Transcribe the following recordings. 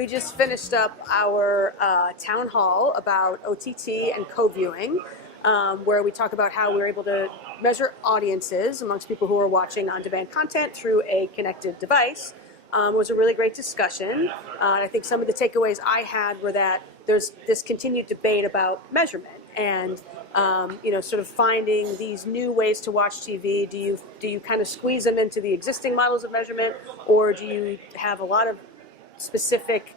We just finished up our town hall about OTT and co-viewing, where we talk about how we're able to measure audiences amongst people who are watching on-demand content through a connected device. It was a really great discussion. I think some of the takeaways I had were that there's this continued debate about measurement and sort of finding these new ways to watch TV. Do you kind of squeeze them into the existing models of measurement, or do you have a lot of specific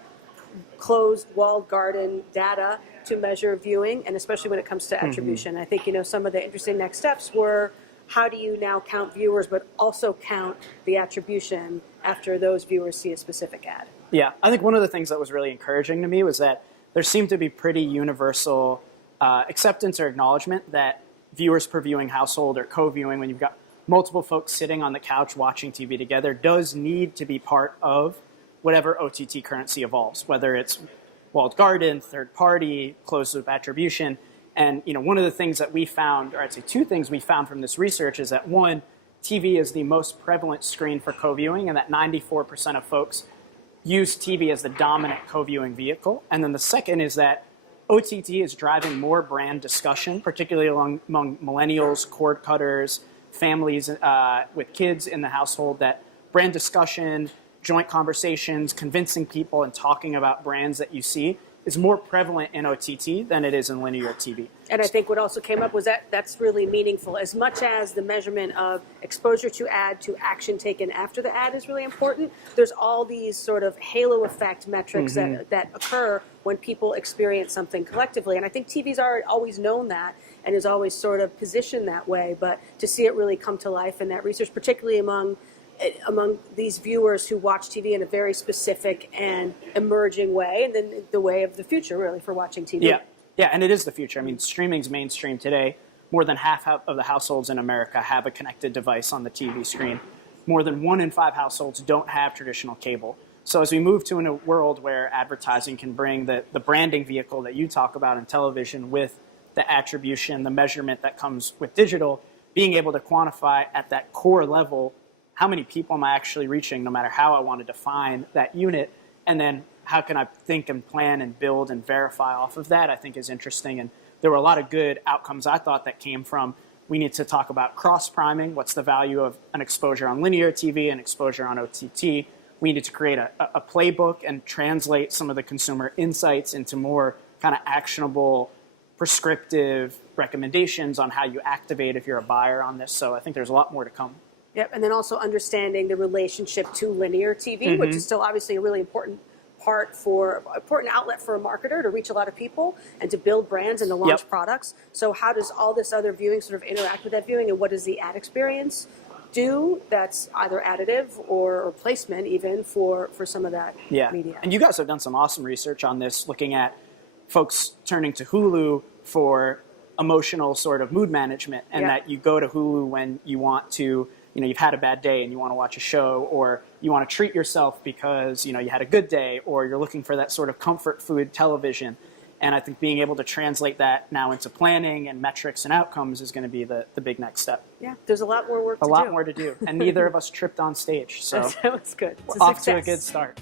closed walled garden data to measure viewing, and especially when it comes to attribution? I think some of the interesting next steps were, how do you now count viewers but also count the attribution after those viewers see a specific ad? Yeah, I think one of the things that was really encouraging to me was that there seemed to be pretty universal acceptance or acknowledgement that viewers per viewing household, or co-viewing, when you've got multiple folks sitting on the couch watching TV together, does need to be part of whatever OTT currency evolves, whether it's walled garden, third party, closed loop attribution. And one of the things that we found, or I'd say two things we found from this research, is that one, TV is the most prevalent screen for co-viewing, and that 94% of folks use TV as the dominant co-viewing vehicle. And then the second is that OTT is driving more brand discussion, particularly among millennials, cord cutters, families with kids in the household, that brand discussion, joint conversations, convincing people and talking about brands that you see is more prevalent in OTT than it is in linear TV. And I think what also came up was that that's really meaningful. As much as the measurement of exposure to ad to action taken after the ad is really important, there's all these sort of halo effect metrics that occur when people experience something collectively. And I think TV's always known that and is always sort of positioned that way. But to see it really come to life in that research, particularly among these viewers who watch TV in a very specific and emerging way, and then the way of the future, really, for watching TV. Yeah, and it is the future. I mean, streaming's mainstream today. More than half of the households in America have a connected device on the TV screen. More than 1 in 5 households don't have traditional cable. So as we move to a world where advertising can bring the branding vehicle that you talk about in television with the attribution, the measurement that comes with digital, being able to quantify at that core level how many people am I actually reaching, no matter how I want to define that unit, and then how can I think and plan and build and verify off of that, I think is interesting. And there were a lot of good outcomes, I thought, that came from, we need to talk about cross-priming. What's the value of an exposure on linear TV and exposure on OTT? We need to create a playbook and translate some of the consumer insights into more kind of actionable, prescriptive recommendations on how you activate if you're a buyer on this. So I think there's a lot more to come. Yep, and then also understanding the relationship to linear TV, which is still obviously a really important outlet for a marketer to reach a lot of people and to build brands and to launch products. So how does all this other viewing sort of interact with that viewing, and what does the ad experience do that's either additive or replacement even for some of that media? And you guys have done some awesome research on this, looking at folks turning to Hulu for emotional sort of mood management, and that you go to Hulu when you want to, you've had a bad day and you want to watch a show, or you want to treat yourself because, you had a good day, or you're looking for that sort of comfort food television. And I think being able to translate that now into planning and metrics and outcomes is going to be the big next step. Yeah, there's a lot more work to do. A lot more to do. And neither of us tripped on stage. So that was good. We're off to a good start.